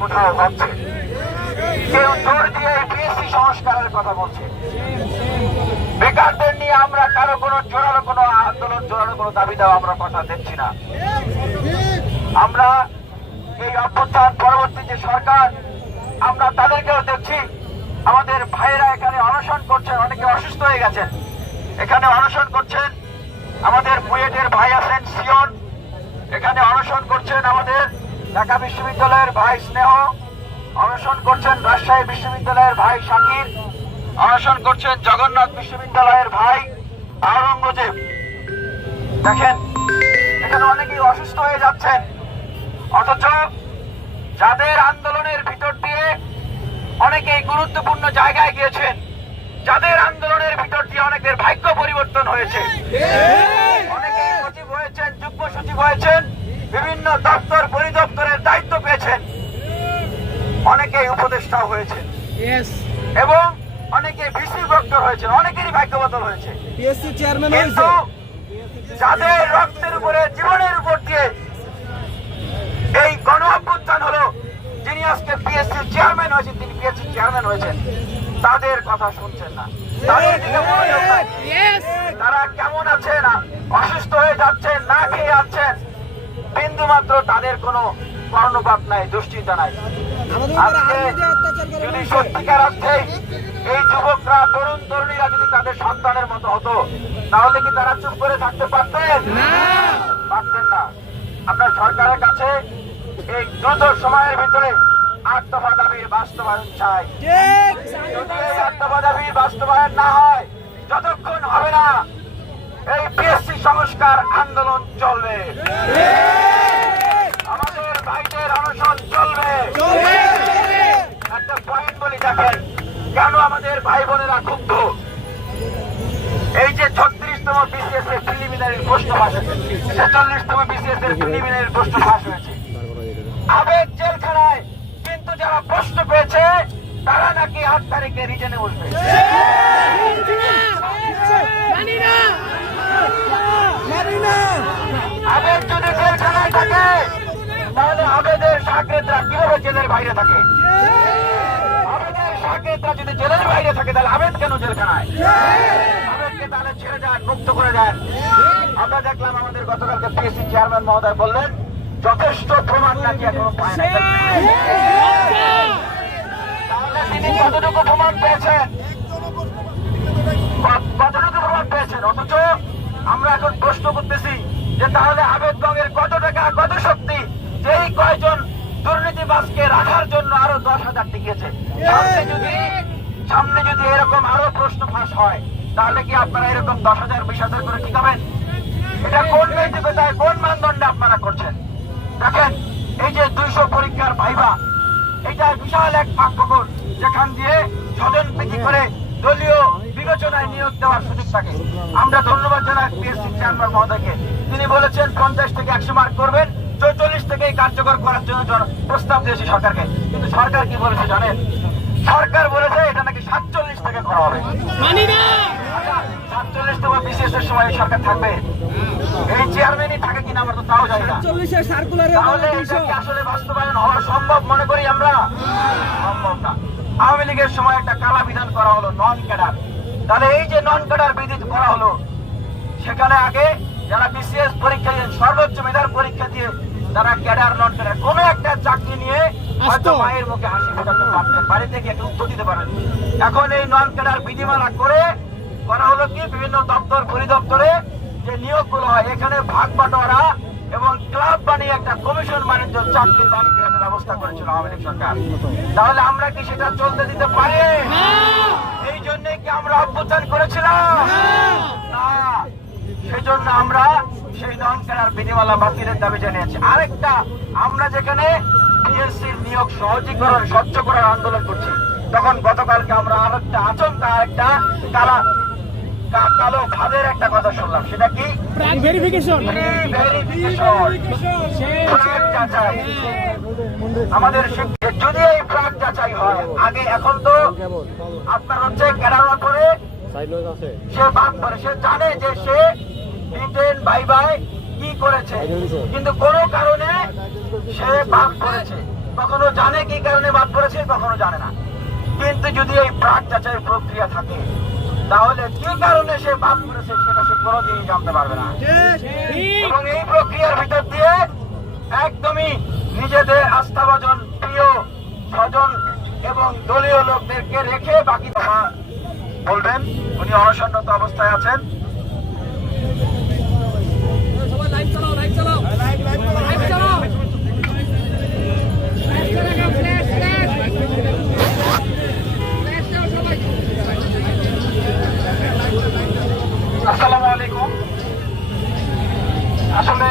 কোথাও হচ্ছে কেউ জোর দিয়ে বিএসসি সংস্কারের কথা বলছে। বেকারদের নিয়ে আমরা কারও কোনো জোরালো কোনো আন্দোলন, জোরালো কোনো দাবি দেওয়া আমরা কথা দেখছি না। আমরা এই অভ্যুত্থান পরবর্তী যে সরকার, আমরা তাদেরকেও দেখছি। আমাদের ভাইয়েরা এখানে অনশন করছেন, অনেকে অসুস্থ হয়ে গেছেন। এখানে অনশন করছেন আমাদের বুয়েটের ভাই আছেন সিয়ন। এখানে অনশন করছেন আমাদের ঢাকা বিশ্ববিদ্যালয়ের ভাই স্নেহ, অনশন করছেন রাজশাহী বিশ্ববিদ্যালয়ের ভাই শাকির অনশন করছেন জগন্নাথ বিশ্ববিদ্যালয়ের ভাই আওরঙ্গজেব। দেখেন, এখানে অনেকেই অসুস্থ হয়ে যাচ্ছেন। অথচ যাদের আন্দোলনের ভিতর দিয়ে অনেকেই গুরুত্বপূর্ণ জায়গায় গিয়েছেন, যাদের আন্দোলনের ভিতর দিয়ে অনেকের ভাগ্য পরিবর্তন হয়েছে। অনেকেই সচিব হয়েছেন, যুগ্ম সচিব হয়েছেন বিভিন্ন দপ্তর পরিদপ্তরের দায়িত্ব পেয়েছেন। অনেকেই উপদেষ্টা হয়েছেন। এবং অনেকে ভিসি ডক্টর হয়েছেন। অনেকেরই ভাগ্য বদল হয়েছে। কিন্তু যাদের রক্তের উপরে জীবনের উপর দিয়ে এই গণ অভ্যুত্থান হলো যিনি আজকে পিএসসি চেয়ারম্যান হয়েছেন তিনি পিএসসি চেয়ারম্যান হয়েছেন তাদের কথা শুনছেন না। তাদের দিকে মনোযোগ তারা কেমন আছেন? অসুস্থ হয়ে যাচ্ছেন না খেয়ে যাচ্ছেন বিন্দু মাত্র তাদের কোনো কর্ণপাত নাই দুশ্চিন্তা নাই। আজকে যদি সত্যিকার অর্থে এই যুবকরা তরুণ তরুণীরা যদি তাদের সন্তানের মতো হতো তাহলে কি তারা চুপ করে থাকতে পারতেন? পারতেন না। আমরা সরকারের কাছে এই দ্রুত সময়ের ভিতরে আট দফা দাবির বাস্তবায়ন চাই। যদি এই আট দফা দাবির বাস্তবায়ন না হয় যতক্ষণ হবে না এই পিএসসি সংস্কার আন্দোলন চলবে। আমাদের ভাইদের অনশন চলবে। একটা পয়েন্ট বলি দেখেন, কেন আমাদের ভাই বোনেরা ক্ষুব্ধ? এই যে ছত্রিশতম বিসিএস এর প্রিলিমিনারি প্রশ্ন ফাঁস হয়েছে, ছেচল্লিশতম বিসিএস এর প্রিলিমিনারি প্রশ্ন ফাঁস হয়েছে। আবেগ জেলখানায়, কিন্তু যারা প্রশ্ন পেয়েছে, তারা নাকি আট তারিখে রিজেনে বসবে আবেগ যদি জেলখানায় থাকে তাহলে আবেদের সাকরেতরা কীভাবে জেলের বাইরে থাকে? আবেদের সাকরেতরা যদি জেলের বাইরে থাকে তাহলে আবেদ কেন জেলখানায়? আবেদকে তাহলে ছেড়ে যান মুক্ত করে দেন আমরা দেখলাম আমাদের গতকালকে পিএসসি চেয়ারম্যান মহোদয় বললেন যথেষ্ট প্রমাণ নাকি এখনও পায় না তাহলে তিনি কতটুকু প্রমাণ পেয়েছেন? কতটুকু প্রমাণ পেয়েছেন? অথচ আমরা এখন প্রশ্ন করতেছি যে তাহলে আবেদগঙ্গের কত টাকা, কত শক্তি? যেই কয়জন দুর্নীতিবাজকে রাখার জন্য আরও দশ হাজার টিকেছে? সামনে যদি এরকম আরও প্রশ্ন ফাঁস হয়, তাহলে কি আপনারা এরকম দশ হাজার, বিশ হাজার করে টিকাবেন এটা কোন নৈতিকতায়, কোন মানদণ্ডে আপনারা করছেন? দেখেন, এই যে দুইশো পরীক্ষার ভাইবা, এটা বিশাল এক পাঠ্যক্রম যেখান দিয়ে স্বজন প্রীতি করে দলীয় বিবেচনায় নিয়োগ দেওয়ার সুযোগ থাকে। আমরা ধন্যবাদ জানাই পিএসসি চেয়ারম্যান মহোদয়কে। তিনি বলেছেন পঞ্চাশ থেকে একশো মার্ক করবেন চৌচল্লিশ থেকে কার্যকর করার জন্য প্রস্তাব দিয়েছে সরকারকে। কিন্তু সরকার কি বলেছে জানেন? সরকার বলেছে এটা নাকি সাতচল্লিশ থেকে করা হবে। সাতচল্লিশ থেকে বিশেষ সময় সরকার থাকবে। এই চেয়ারম্যানই থাকে কিনা আমরা তো তাও জানি না। তাহলে আসলে বাস্তবায়ন হওয়া সম্ভব মনে করি আমরা? সম্ভব না। আওয়ামী লীগের সময় একটা কালা বিধান করা হলো নন ক্যাডার তাহলে এই যে নন ক্যাডার বিধি করা হলো সেখানে আগে যারা বিসিএস পরীক্ষা দিয়ে সর্বোচ্চ মেধার পরীক্ষা দিয়ে যারা ক্যাডার নন ক্যাডার কোন একটা চাকরি নিয়ে হয়তো মায়ের মুখে হাসি ফোটাতে পারতেন বাড়ি থেকে একটা উত্তর দিতে পারেন। এখন এই নন ক্যাডার বিধিমালা করে করা হলো কি বিভিন্ন দপ্তর পরিদপ্তরে যে নিয়োগগুলো হয় এখানে ভাগ বাটোয়ারা এবং ক্লাব বানিয়ে একটা কমিশন বাণিজ্য চাকরির বাণিজ্যের একটা ব্যবস্থা করেছিল আওয়ামী লীগ সরকার। তাহলে আমরা কি সেটা চলতে দিতে পারি? জন্য কি আমরা অভ্যুত্থান করেছিলাম? না। সেই জন্য আমরা সেই নন কেনার বিধিমালা বাতিলের দাবি জানিয়েছি। আরেকটা আমরা যেখানে বিএসসির নিয়োগ সহজীকরণ স্বচ্ছ করার আন্দোলন করছি তখন গতকালকে আমরা আরেকটা আচমকা আরেকটা কা- কালো ভাবের একটা কথা শুনলাম। সেটা কি? ভেরিফিকেশন যাচাই। আমাদের যদি এই ফ্ল্যাগ যাচাই হয় আগে এখন তো আপনার হচ্ছে কেরালার পরে সে বাদ করে সে জানে যে সে বাই বাই কি করেছে। কিন্তু কোন কারণে সে বাদ করেছে কখনো জানে কি কারণে বাদ করেছে কখনো জানে না। কিন্তু যদি এই প্রাক যাচাই প্রক্রিয়া থাকে তাহলে কি কারণে সে বাদ পড়েছে সেটা সে কোনোদিনই জানতে পারবে না। এবং এই প্রক্রিয়ার ভিতর দিয়ে একদমই নিজেদের আস্থাভাজন প্রিয় স্বজন এবং দলীয় লোকদেরকে রেখে বাকি বলবেন। উনি অনশনরত অবস্থায় আছেন। আসসালামু আসলে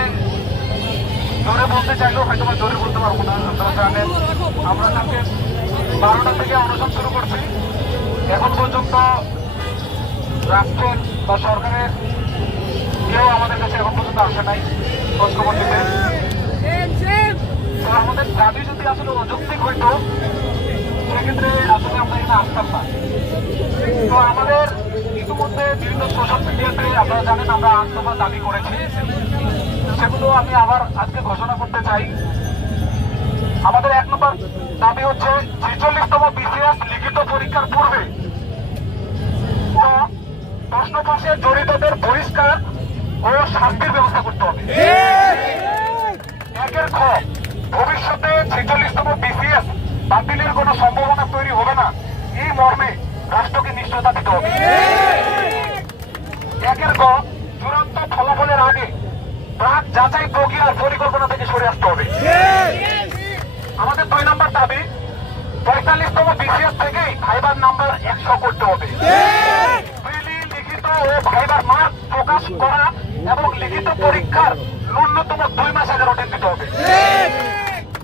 জোরে বলতে চাইলেও হয়তো বা জোরে বলতে পারব না। আপনারা জানেন, আমরা কালকে বারোটা থেকে অনশন শুরু করছি। এখন পর্যন্ত রাষ্ট্রের বা সরকারের কেউ আমাদের কাছে এখন পর্যন্ত আসে নাই খোঁজখবর দিতে আমাদের দাবি যদি আসলে অযৌক্তিক হইতো, সেক্ষেত্রে আসলে আমরা এখানে আসতাম না। তো আমাদের ইতিমধ্যে বিভিন্ন সোশ্যাল মিডিয়াতে, আপনারা জানেন, আমরা আট দাবি করেছি। সেগুলো আমি আবার আজকে ঘোষণা করতে চাই। আমাদের এক নম্বর দাবি হচ্ছে ছেচল্লিশতম বিসিএস লিখিত পরীক্ষার পূর্বে প্রশ্ন জড়িতদের পরিষ্কার ও শাস্তির ব্যবস্থা করতে হবে। একের খ, ভবিষ্যতে ছেচল্লিশতম বিসিএস বাতিলের কোনো সম্ভাবনা তৈরি হবে না। এই মর্মে রাষ্ট্রকে নিশ্চয়তা দিতে হবে। একের আগে প্রাক যাচাই প্রক্রিয়ার পরিকল্পনা থেকে সরে আসতে হবে। আমাদের দুই নম্বর দাবি, পঁয়তাল্লিশতম বিসিএস থেকেই ফাইবার নাম্বার একশো করতে হবে। লিখিত ও ভাইবার মার্ক প্রকাশ করা এবং লিখিত পরীক্ষার ন্যূনতম দুই মাস আগে রোটেন দিতে হবে।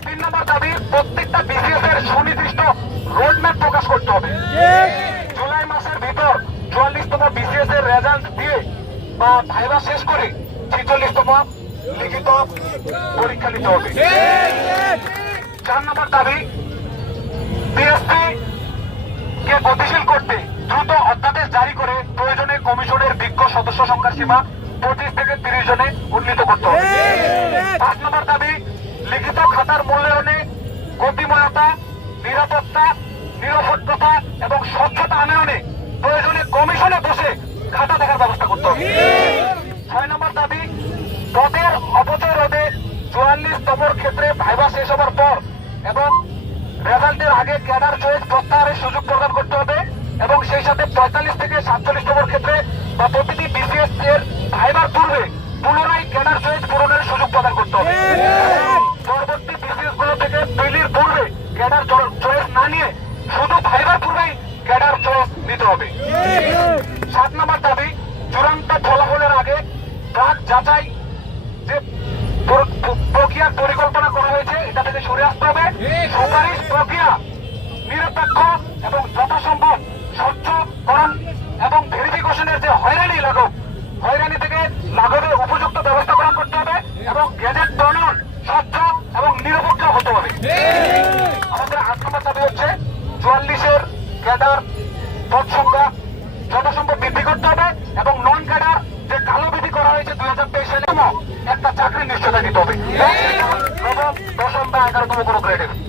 তিন নম্বর দাবি, প্রত্যেকটা বিসিএস এর সুনির্দিষ্ট রোডম্যাপ প্রকাশ করতে হবে। জুলাই মাসের ভিতর চুয়াল্লিশতম বিসিএস এর রেজাল্ট দিয়ে বা ভাইবা শেষ করে ছেচল্লিশতম লিখিত পরীক্ষা নিতে হবে। চার নম্বর দাবি বিএসপি কে গতিশীল করতে দ্রুত অধ্যাদেশ জারি করে প্রয়োজনে কমিশনের বিজ্ঞ সদস্য সংখ্যার সীমা পঁচিশ থেকে তিরিশ জনে উন্নীত করতে হবে। পাঁচ নম্বর দাবি, লিখিত খাতার মূল্যায়নে গতিময়তা, নিরাপত্তা নিরপেক্ষতা এবং স্বচ্ছতা আনয়নে প্রয়োজনে কমিশনে বসে খাতা দেখার ব্যবস্থা করতে হবে। ছয় নম্বর দাবি পদের অপচয় রোধে চুয়াল্লিশ তমর ক্ষেত্রে ভাইবা শেষ হবার পর এবং রেজাল্টের আগে ক্যাডার চয়েস প্রত্যাহারের সুযোগ প্রদান করতে হবে এবং সেই সাথে পঁয়তাল্লিশ থেকে সাতচল্লিশ নম্বর ক্ষেত্রে বা প্রতিটি বিসিএস এর ভাইবার পূর্বে পুনরায় ক্যাডার চয়েস পূরণের সুযোগ প্রদান করতে হবে। পরবর্তী বিসিএসগুলো থেকে তৈরির পূর্বে ক্যাডার চয়েস না নিয়ে শুধু ভাইবার পূর্বেই ক্যাডার চয়েস নিতে হবে। সাত নম্বর দাবি, চূড়ান্ত ফলাফলের আগে প্রাক যাচাই যে প্র- প্র- প্রক্রিয়ার পরিকল্পনা করা হয়েছে এটা থেকে সরে আসতে হবে। সুপারিশ প্রক্রিয়া নিরপেক্ষ এবং যথাসম্ভব স্বচ্ছকরণ এবং ভেরিফিকেশনের যে হয়রানি লাঘব হয়রানি থেকে লাঘবের উপযুক্ত ব্যবস্থাকরণ করতে হবে এবং গেজেট প্রণয়ন স্বচ্ছ এবং নিরপেক্ষ হতে হবে। আমাদের আট নম্বর দাবি হচ্ছে চুয়াল্লিশের ক্যাডার পদ সংখ্যা যথাসম্ভব বৃদ্ধি করতে হবে এবং নন ক্যাডার যে কালো বিধি করা হয়েছে দুই হাজার তেইশ সালে, একটা চাকরি নিশ্চয়তা দিতে হবে। দশম বা এগারোতম কোনো গ্রেডের ধন্যবাদ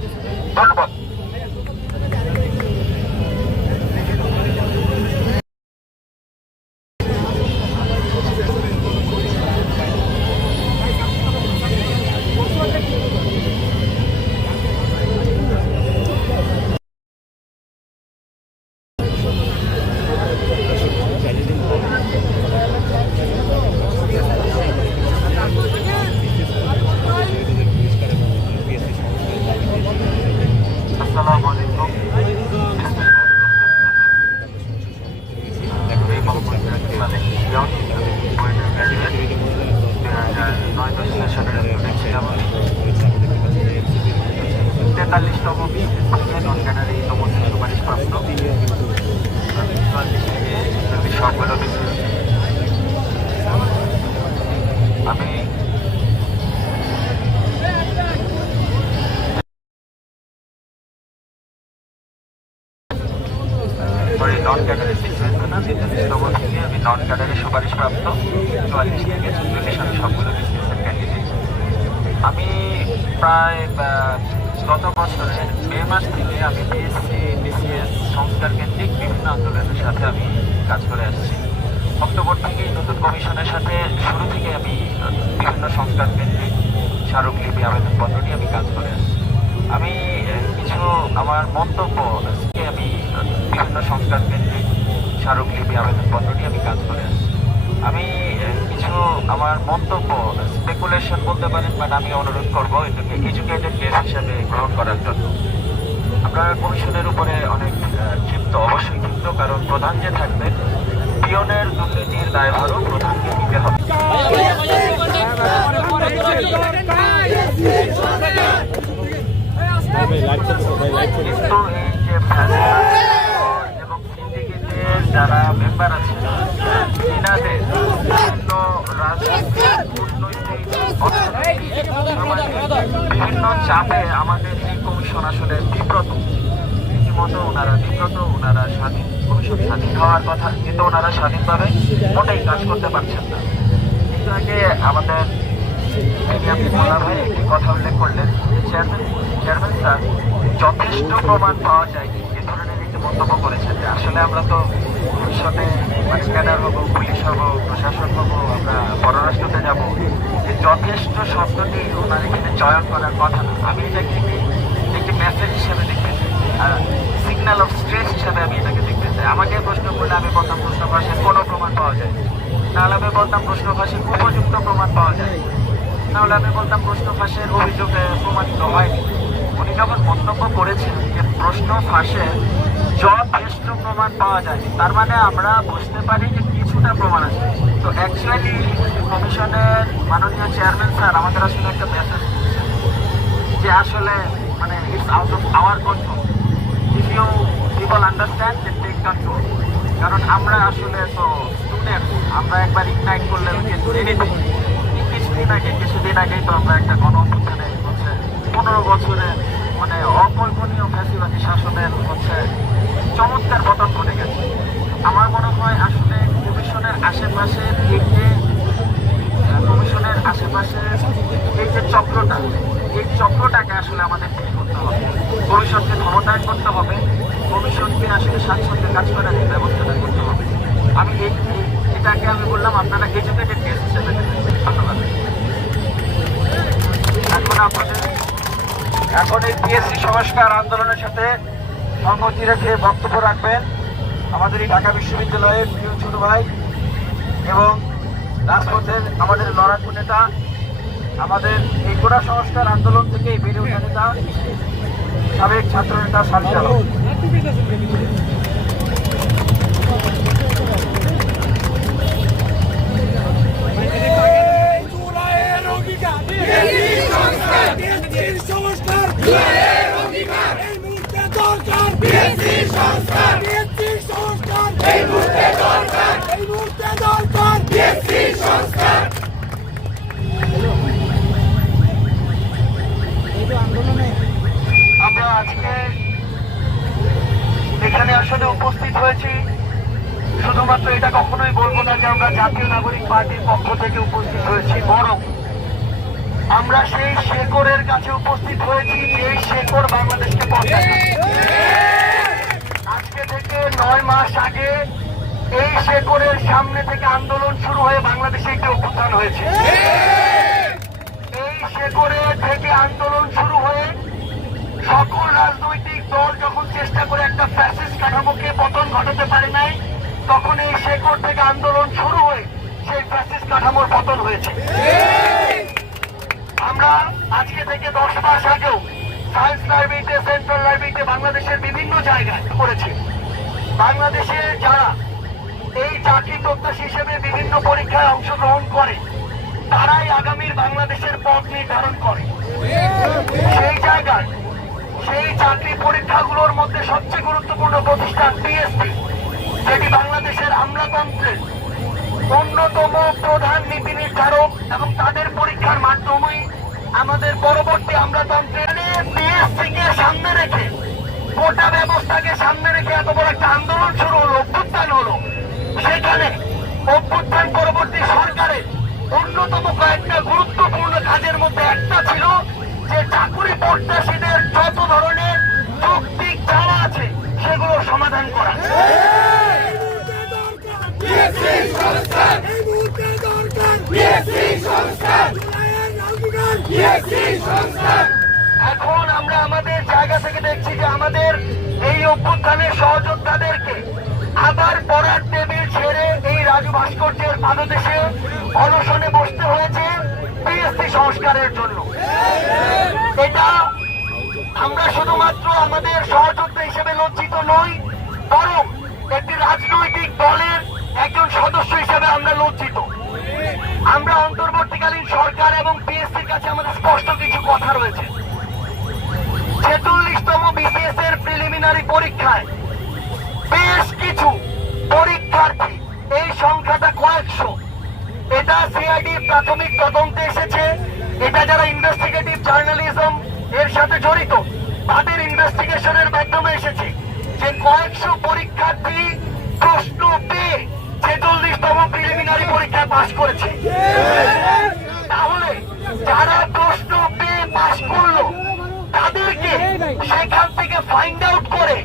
স্পেকুলেশন বলতে পারেন বাট আমি অনুরোধ করব এটাকে এডুকেটেড কেস হিসেবে গ্রহণ করার জন্য। আমরা কমিশনের উপরে অনেক ক্ষিপ্ত, অবশ্যই ক্ষিপ্ত, কারণ প্রধান যে থাকবেন পিয়নের দুর্নীতির দায়ভারও প্রধানকে নিতে হবে। কিন্তু এই যে এবং যারা মেম্বার আছে বিভিন্ন চাপে আমাদের এই কমিশন আসলে বিব্রত। রীতিমতো ওনারা বিব্রত, ওনারা স্বাধীন, কমিশন স্বাধীন হওয়ার কথা, কিন্তু ওনারা স্বাধীনভাবে মোটেই কাজ করতে পারছেন না। একটু আগে আমাদের ভাই একটি কথা উল্লেখ করলেন চেয়ারম্যান চেয়ারম্যান স্যার যথেষ্ট প্রমাণ পাওয়া যায়নি। এ ধরনের একটি মন্তব্য করেছেন আসলে আমরা তো ভবিষ্যতে মানে ক্যাডার হব, পুলিশ হব, প্রশাসন হব, আমরা পররাষ্ট্রতে যাব যে যথেষ্ট শব্দটি ওনার এখানে চয়ন করার কথা না। আমি এটাকে একটি মেসেজ হিসেবে দেখতে চাই। সিগন্যাল অফ স্ট্রেস হিসেবে আমি এটাকে দেখতে চাই। আমাকে প্রশ্ন করলে আমি বলতাম প্রশ্ন ফাঁসের কোনো প্রমাণ পাওয়া যায় তাহলে আমি বলতাম প্রশ্ন ফাঁসের উপযুক্ত প্রমাণ পাওয়া যায় তাহলে আমি বলতাম প্রশ্ন ফাঁসের অভিযোগে প্রমাণিত হয়নি। উনি যখন মন্তব্য করেছেন যে প্রশ্ন ফাঁসে যথেষ্ট প্রমাণ পাওয়া যায়। তার মানে আমরা বুঝতে পারি যে কিছুটা প্রমাণ আছে। তো অ্যাকচুয়ালি কমিশনের মাননীয় চেয়ারম্যান স্যার আমাদের আসলে একটা মেসেজ যে আসলে মানে it's out of our control if you people understand then take control কারণ আমরা আসলে তো স্টুডেন্ট আমরা একবার ইগনাইট করলে ক্যান ডু এনিথিং কিছুদিন আগে কিছুদিন আগেই তো আমরা একটা গণ অভ্যুত্থানে হচ্ছে পনেরো বছরে মানে অকল্পনীয় ফ্যাসিবাদী শাসনের হচ্ছে চমৎকার পতন ঘটে গেছে। আমার মনে হয় আসলে কমিশনের আশেপাশে এই যে কমিশনের আশেপাশে এই যে চক্রটা, এই চক্রটাকে আসলে আমাদের ঠিক করতে হবে। কমিশনকে ক্ষমতায় করতে হবে। কমিশনকে আসলে স্বাচ্ছন্দ্যে কাজ করার এই ব্যবস্থাটা করতে হবে। আমি এই এটাকে আমি বললাম, আপনারা এডুকেটেড কেস হিসেবে। ধন্যবাদ। এখন আপনাদের, এখন এই পিএসসি সংস্কার আন্দোলনের সাথে সংগতি রেখে বক্তব্য রাখবেন? আমাদের এই ঢাকা বিশ্ববিদ্যালয়ের প্রিয় ছোট ভাই এবং রাজপথের আমাদের লড়াকু নেতা, আমাদের এই গোড়া সংস্কার আন্দোলন থেকে বেড়ে ওঠা নেতা, সাবেক ছাত্র নেতা সাবির আলম। আজকে এখানে আসলে উপস্থিত হয়েছি। শুধুমাত্র এটা কখনোই বলব না যে আমরা জাতীয় নাগরিক পার্টির পক্ষ থেকে উপস্থিত হয়েছি, বরং আমরা সেই শেকড়ের কাছে উপস্থিত হয়েছি যে এই শেকড় বাংলাদেশকে আজকে থেকে নয় মাস আগে এই শেকড়ের সামনে থেকে আন্দোলন শুরু হয়ে বাংলাদেশে একটি অভ্যুত্থান হয়েছে। এই শেকড়ে থেকে আন্দোলন শুরু সকল রাজনৈতিক দল যখন চেষ্টা করে একটা ফ্যাসিস্ট কাঠামোকে পতন ঘটাতে পারে নাই, তখন এই শেকড় থেকে আন্দোলন শুরু হয়ে সেই ফ্যাসিস্ট কাঠামোর পতন হয়েছে। আমরা আজকে থেকে দশ মাস আগেও সায়েন্স লাইব্রেরিতে সেন্ট্রাল লাইব্রেরিতে বাংলাদেশের বিভিন্ন জায়গায় করেছি বাংলাদেশে যারা এই চাকরি প্রত্যাশী হিসেবে বিভিন্ন পরীক্ষায় অংশগ্রহণ করে, তারাই আগামীর বাংলাদেশের পথ নির্ধারণ করে। সেই জায়গায় সেই চাকরি পরীক্ষাগুলোর মধ্যে সবচেয়ে গুরুত্বপূর্ণ প্রতিষ্ঠান পিএসসি যেটি বাংলাদেশের আমলাতন্ত্রের অন্যতম প্রধান নীতি নির্ধারক এবং তাদের পরীক্ষার মাধ্যমেই আমাদের পরবর্তী আমলাতন্ত্রের পিএসসি কে সামনে রেখে, গোটা ব্যবস্থাকে সামনে রেখে এত বড় একটা আন্দোলন শুরু হলো, অভ্যুত্থান হলো। সেখানে অভ্যুত্থান পরবর্তী সরকারের অন্যতম কয়েকটা গুরুত্বপূর্ণ কাজের মধ্যে একটা ছিল যে চাকুরি প্রত্যাশীদের জব ধরনের যৌক্তিক চাওয়া আছে সেগুলো সমাধান করা এই মুহূর্তে দরকার বিএসসি সংস্কার এই মুহূর্তে দরকার বিএসসি সংস্কার জুলাইয়ের অঙ্গীকার বিএসসি সংস্কার এখন আমরা আমাদের জায়গা থেকে দেখছি যে আমাদের এই অভ্যুত্থানের সহযোদ্ধাদেরকে আবার পড়ার টেবিল ছেড়ে এই রাজু ভাস্কর্যের পাদদেশে অনশনে বসতে হয়েছে পিএসসি সংস্কারের জন্য। এটা আমরা শুধুমাত্র আমাদের সহযোদ্ধা হিসেবে লজ্জিত নই, বরং একটি রাজনৈতিক দলের একজন সদস্য হিসেবে আমরা লজ্জিত। প্রিলিমিনারি বেশ কিছু পরীক্ষার্থী এই সংখ্যাটা কয়েকশো। এটা সিআইডি প্রাথমিক তদন্তে এসেছে। এটা যারা ইনভেস্টিগেটিভ জার্নালিজম এর সাথে জড়িত, তাদের ইনভেস্টিগেশনের মাধ্যমে এসেছে যে কয়েকশো পরীক্ষার্থী প্রশ্ন পেয়ে ছেচল্লিশতম প্রিলিমিনারি পরীক্ষায় পাশ করেছে তাহলে যারা প্রশ্ন পেয়ে পাশ করল তাদেরকে সেখান থেকে ফাইন্ড আউট করে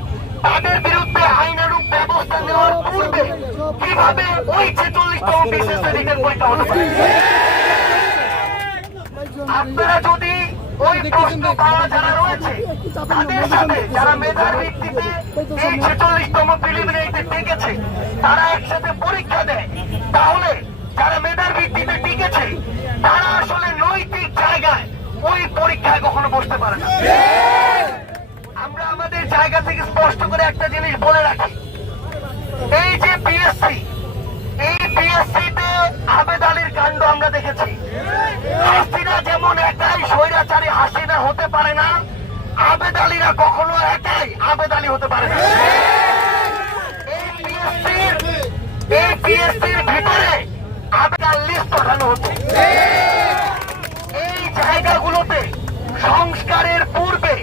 তাদের বিরুদ্ধে আইনানুগ ব্যবস্থা নেওয়ার পূর্বে কীভাবে ওই ছেচল্লিশতম বিশেষ রিটেন পরীক্ষা হতে পারে আপনারা যদি ওই প্রশ্ন পাওয়া যারা রয়েছে, তাদের সাথে যারা মেধার ভিত্তিতে এই ছেচল্লিশতম প্রিলিমিনারিতে টিকেছে, তারা একসাথে পরীক্ষা দেয়। তাহলে যারা মেধার ভিত্তিতে টিকেছে, তারা আসলে নৈতিক জায়গায় ওই পরীক্ষায় কখনো বসতে পারে না। আমাদের জায়গা থেকে স্পষ্ট করে একটা জিনিস বলে রাখি। এই যে পিএসসি এই পিএসসি তে আবেদ আলীর কাণ্ড আমরা দেখেছি। হাসিনা যেমন একাই স্বৈরাচারী, হাসিনা হতে পারে না আবেদ আলীরা কখনো একাই আবেদ আলী হতে পারে না। এই পিএসসির এই পিএসসির ভিতরে আবেদ আল লিস্ট পাঠানো হচ্ছে এই জায়গাগুলোতে সংস্কারের পূর্বে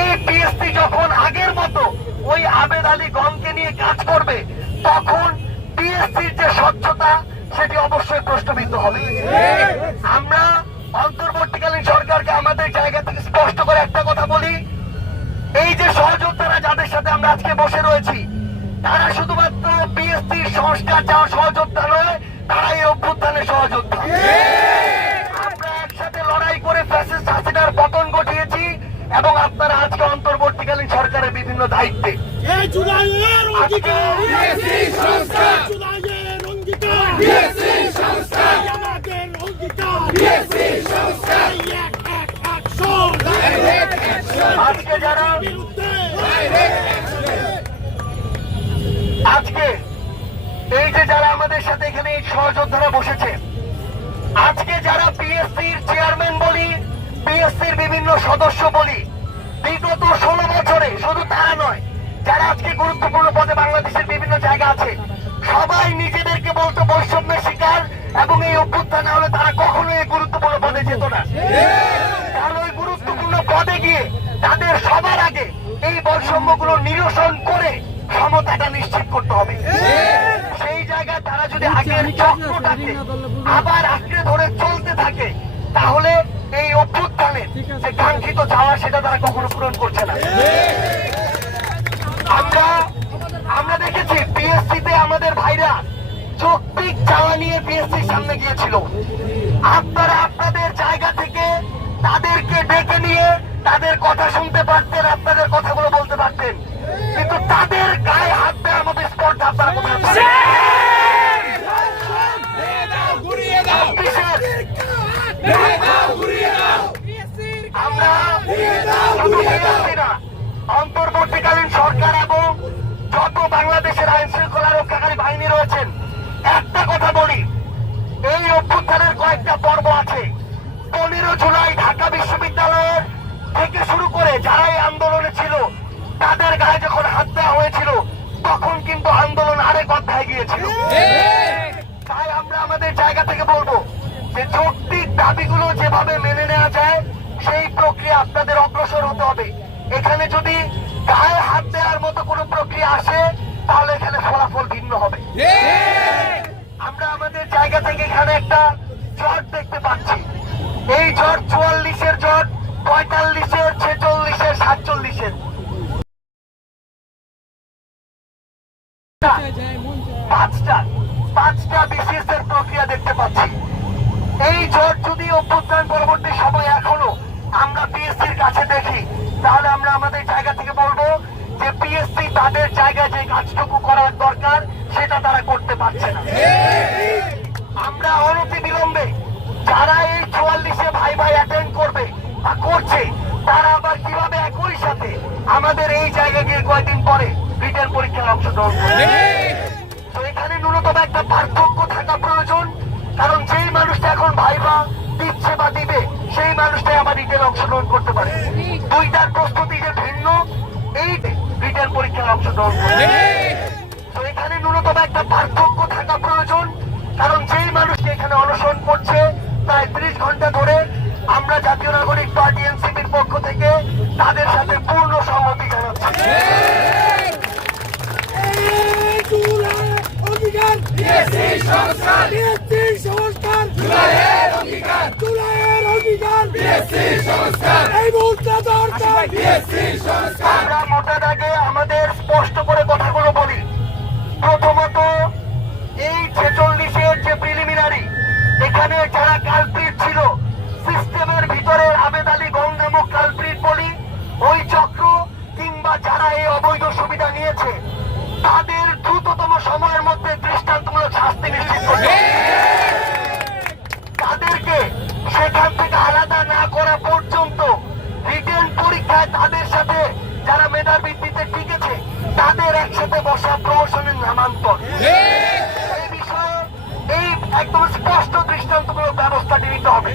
এই পিএসসি যখন আগের মতো ওই আবেদ আলী গমকে নিয়ে কাজ করবে, তখন পিএসসির যে স্বচ্ছতা, সেটি অবশ্যই প্রশ্নবিদ্ধ হবে। আমরা অন্তর্বর্তীকালীন সরকারকে আমাদের জায়গা থেকে স্পষ্ট করে একটা কথা বলি। এই যে সহযোদ্ধারা যাদের সাথে আমরা আজকে বসে রয়েছি, তারা শুধুমাত্র পিএসসির সংস্কার চাওয়া সহযোদ্ধা নয় তারা এই অভ্যুত্থানের সহযোদ্ধা। আমরা একসাথে লড়াই করে ফ্যাসিস্ট হাসিনার পতন ঘটিয়েছি এবং আপনারা আজকে অন্তর্বর্তীকালীন সরকারের বিভিন্ন দায়িত্বে আজকে যারা আজকে এই যে যারা আমাদের সাথে এখানে এই সহযোদ্ধারা বসেছে আজকে যারা পিএসসির চেয়ারম্যান বলি পিএসসির বিভিন্ন সদস্য বলি বিগত ষোলো বছরে শুধু তারা নয় যারা আজকে গুরুত্বপূর্ণ পদে বাংলাদেশের বিভিন্ন জায়গা আছে, সবাই নিজেদেরকে বলতো বৈষম্যের শিকার এবং এই অভ্যুত্থান না হলে তারা কখনো এই গুরুত্বপূর্ণ পদে যেত না। তাহলে ওই গুরুত্বপূর্ণ পদে গিয়ে তাদের সবার আগে এই বৈষম্যগুলো নিরসন করে সমতাটা নিশ্চিত করতে হবে। সেই জায়গায় তারা যদি আগের চক্রটাকে আবার আঁকড়ে ধরে চলতে থাকে, তাহলে এই অভ্যুত্থানের যে কাঙ্ক্ষিত চাওয়া সেটা তারা কখনো পূরণ করছে না। আমরা আমরা দেখেছি পিএসসি তে আমাদের ভাইরা যৌক্তিক চাওয়া নিয়ে পিএসসির সামনে গিয়েছিল। আপনারা আপনাদের জায়গা থেকে তাদেরকে ডেকে নিয়ে তাদের কথা শুনতে পারতেন আপনাদের কথাগুলো বলতে পারতেন। কিন্তু তাদের গায়ে হাত দেওয়ার মতো স্পর্ধা আপনারা কোথায় আমরা শুধু PSC না, অন্তর্বর্তীকালীন সরকার এবং যত বাংলাদেশের আইন শৃঙ্খলা রক্ষাকারী বাহিনী রয়েছেন, একটা কথা বলি, এই অভ্যুত্থানের কয়েকটা পর্ব আছে। পনেরো জুলাই ঢাকা বিশ্ববিদ্যালয়ের থেকে শুরু করে যারা এই আন্দোলনে ছিল, তাদের গায়ে যখন হাত দেওয়া হয়েছিল, তখন কিন্তু আন্দোলন আরেক অধ্যায় গিয়েছিল। তাই আমরা আমাদের জায়গা থেকে বলব যে যৌক্তিক দাবিগুলো যেভাবে মেনে নেওয়া যায়, সেই প্রক্রিয়া আপনাদের অগ্রসর হতে হবে। এখানে যদি গায়ে হাত দেওয়ার মতো কোনো প্রক্রিয়া আসে তাহলে এখানে ফলাফল ভিন্ন হবে। আমরা আমাদের জায়গা থেকে এখানে একটা জট দেখতে পাচ্ছি। এই জট চুয়াল্লিশের জট পঁয়তাল্লিশের ছেচল্লিশের সাতচল্লিশের। পাঁচটা পাঁচটা বিসিএস এর প্রক্রিয়া দেখতে পাচ্ছি। এই জোট যদি অভ্যুত্থান পরবর্তী সময় এখনও আমরা পিএসসির কাছে দেখি তাহলে আমরা আমাদের জায়গা থেকে বলব যে পিএসসি তাদের জায়গায় যে কাজটুকু করার দরকার, সেটা তারা করতে পারছে না। আমরা অনতি বিলম্বে যারা এই চুয়াল্লিশে ভাই ভাই অ্যাটেন্ড করবে বা করছে, তারা আবার কীভাবে একই সাথে আমাদের এই জায়গা গিয়ে কয়েকদিন পরে রিটার্ন পরীক্ষায় অংশগ্রহণ করবে? তো এখানে ন্যূনতম একটা পার্থক্য থাকা প্রয়োজন, কারণ যেই মানুষটা এখন ভাইবা দিচ্ছে বা দিবে সেই মানুষটাই আমার রিটেল অংশগ্রহণ করতে পারে। দুইটার প্রস্তুতি যে ভিন্ন এই রিটেল পরীক্ষায় অংশগ্রহণ করে তো এখানে ন্যূনতম একটা পার্থক্য সংস্কার এই মুহূর্তে দরকার বিএসসি সংস্কার আমরা মোটা দাগে আমাদের স্পষ্ট করে কথাগুলো বলি প্রথমত এই ছেচল্লিশের যে প্রিলিমিনারি এখানে যারা কালপ্রিট ছিল সিস্টেমের ভিতরে আবেদ আলী গং নামক কালপ্রিট বলি ওই চক্র কিংবা যারা এই অবৈধ সুবিধা নিয়েছে তাদের দ্রুততম সময়ের মধ্যে দৃষ্টান্তমূলক শাস্তি নিশ্চিত করতে হবে। তাদেরকে সেখান থেকে আলাদা না করা পর্যন্ত রিটেন পরীক্ষায় তাদের সাথে যারা মেধার ভিত্তিতে টিকেছে তাদের একসাথে বসা প্রমোশনের নামান্তর এই বিষয়ে এই একদম স্পষ্ট দৃষ্টান্তমূলক ব্যবস্থাটি নিতে হবে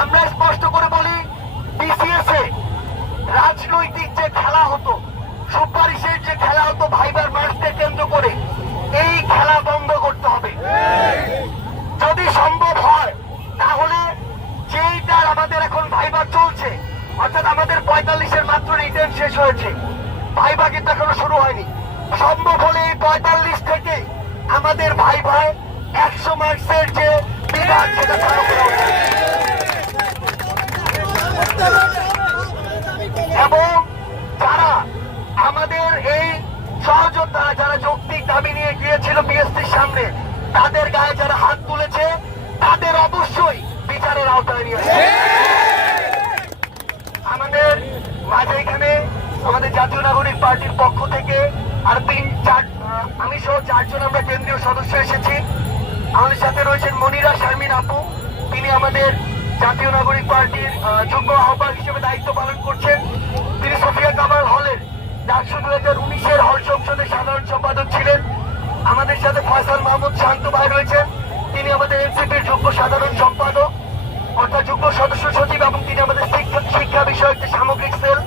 আমরা স্পষ্ট করে বলি বিসিএস এ রাজনৈতিক যে খেলা হতো সুপারিশের যে খেলা হতো ভাইবার মার্চকে কেন্দ্র করে এই খেলা বন্ধ করতে হবে যদি সম্ভব হয় তাহলে যেইটার আমাদের এখন ভাইবা চলছে অর্থাৎ আমাদের পঁয়তাল্লিশের মাত্র রিটার্ন শেষ হয়েছে ভাইবা কিন্তু এখনও শুরু হয়নি সম্ভব হলে এই পঁয়তাল্লিশ থেকে আমাদের ভাই ভাই একশো মার্কসের যে চালু এবং যারা আমাদের এই সহযোদ্ধারা যারা যৌক্তিক দাবি নিয়ে গিয়েছিল বিএসসির সামনে, তাদের গায়ে যারা হাত তুলেছে, তাদের অবশ্যই বিচারের আওতায় নিয়ে আসবে। আমাদের মাঝে এখানে আমাদের জাতীয় নাগরিক পার্টির পক্ষ থেকে আর তিন, চার আমি সহ চারজন আমরা কেন্দ্রীয় সদস্য এসেছি। আমাদের সাথে রয়েছেন মনিরা শারমিন আপু। তিনি আমাদের জাতীয় নাগরিক পার্টির যোগ্য আহ্বায়ক হিসেবে দায়িত্ব পালন করছেন। তিনি সোফিয়া কামাল হলের ডাকসু দু হাজার উনিশের হল সংসদের সাধারণ সম্পাদক ছিলেন। আমাদের সাথে ফয়সাল মাহমুদ শান্ত ভাই রয়েছেন। তিনি আমাদের এনসিপির যোগ্য সাধারণ সম্পাদক, অর্থাৎ যোগ্য সদস্য সচিব এবং তিনি আমাদের শিক্ষা শিক্ষা বিষয়ক যে সামগ্রিক সেল,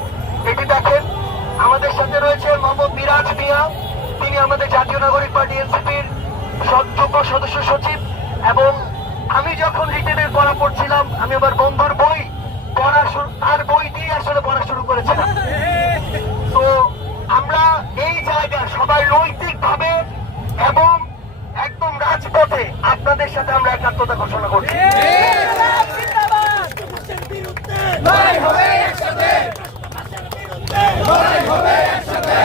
এটি দেখেন। আমাদের সাথে রয়েছে মোহাম্মদ মিরাজ মিয়া। তিনি আমাদের জাতীয় নাগরিক পার্টি এনসিপির যুগ্ম সদস্য সচিব এবং আমি যখন রিটেনের পড়া পড়ছিলাম আমি আমার বন্ধুর বই পড়া শুরু তার বই দিয়ে আসলে পড়া শুরু করেছিলাম। তো আমরা এই জায়গা সবাই নৈতিক ভাবে এবং একদম রাজপথে আপনাদের সাথে আমরা একাত্মতা ঘোষণা করছি। লড়াই হবে একসাথে! লড়াই হবে একসাথে!